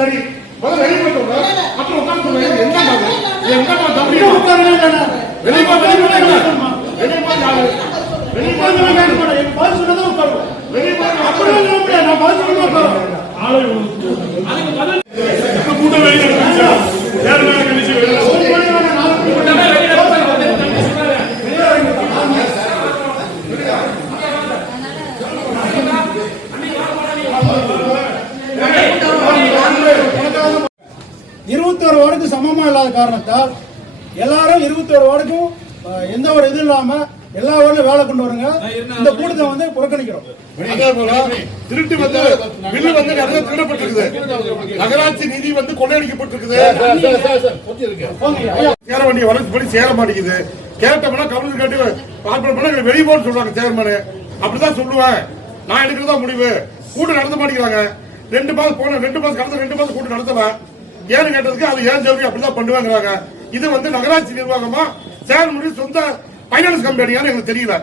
சரி முதல்ல சொல்றேன் அப்புறம் உட்கார்ந்து என்ன மாதிரி தம்பி உட்காரவே போய் உட்கார்ந்து வேண்டாம் மேடம். எனக்கு பதில் சொன்னதான் அப்படிலாம் சொல்ல முடியாது. நான் பதில் சொன்னதான் உட்காருவேன். கூட்டம் இருபத்தோரு வார்டுக்கு சமமா இல்லாத காரணத்தால் எல்லாரும் இருபத்தோரு வார்டுக்கும் எந்த ஒரு இது இல்லாம எல்லா வார்டிலும் வேலை கொண்டு வருங்க. இந்த கூட்டத்தை வந்து புறக்கணிக்கிறோம். திருட்டு வந்து பில்லு வந்து நிறைய திருடப்பட்டிருக்குது. நகராட்சி நிதி வந்து கொள்ளையடிக்கப்பட்டிருக்குது. சேர வேண்டிய வளர்ச்சிப்படி சேர மாட்டேங்குது. கேட்டோம்னா கவர்னர் கேட்டு பார்ப்பன பண்ண வெளியே போன்னு சொல்றாங்க சேர்மனு அப்படிதான் சொல்லுவேன். நான் எடுக்கிறதா முடிவு. கூட்டம் நடத்த மாட்டேங்கிறாங்க. ரெண்டு மாசம் போன ரெண்டு மாசம் கடந்த ரெண்டு மாசம் கூட்டம் நடத்தலாம் ஏன்னு கேட்டதுக்கு அது ஏன் ஜவுரி அப்படிதான் பண்ணுவாங்கிறாங்க. இது வந்து நகராட்சி நிர்வாகமா? சேர்மனுடைய சொந்த பைனான்ஸ் கம்பெனியான்னு எனக்கு தெரியல.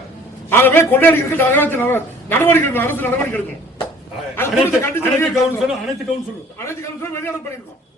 ஆகவே கொள்ளையடிக்கிறதுக்கு நகராட்சி நட- நடவடிக்கை அரசு நடவடிக்கை எடுக்கணும். அனைத்து கவுன்சிலரும் அனைத்து கவுன்சிலரும். அனைத்து கவுன்சிலரும் வெளியிடம் பண்ணியிருக்கோம்.